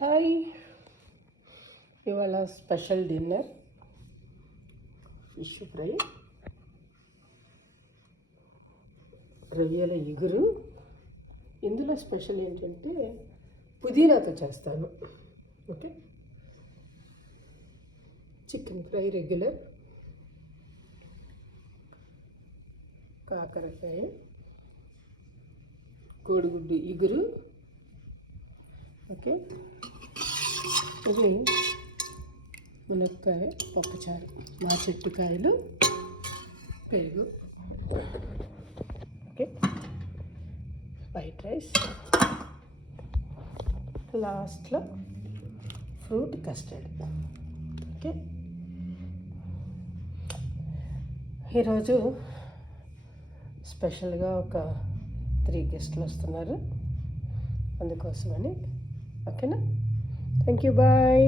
Hi, ఇవాళ special dinner fish fry, రొయ్యల ఇగురు. ఇందులో స్పెషల్ ఏంటంటే పుదీనాతో చేస్తాను. ఓకే, చికెన్ ఫ్రై రెగ్యులర్, కాకరకాయ, కోడిగుడ్డు ఇగురు. ఓకే, ఇది మునక్కాయ పప్పుచారు, మా చెట్టు కాయలు, పెరుగు. ఓకే, వైట్ రైస్, లాస్ట్లో ఫ్రూట్ కస్టర్డ్. ఓకే, ఈరోజు స్పెషల్గా ఒక 3 గెస్ట్లు వస్తున్నారు, అందుకోసమని. ఓకేనా, థ్యాంక్ యూ, బాయ్.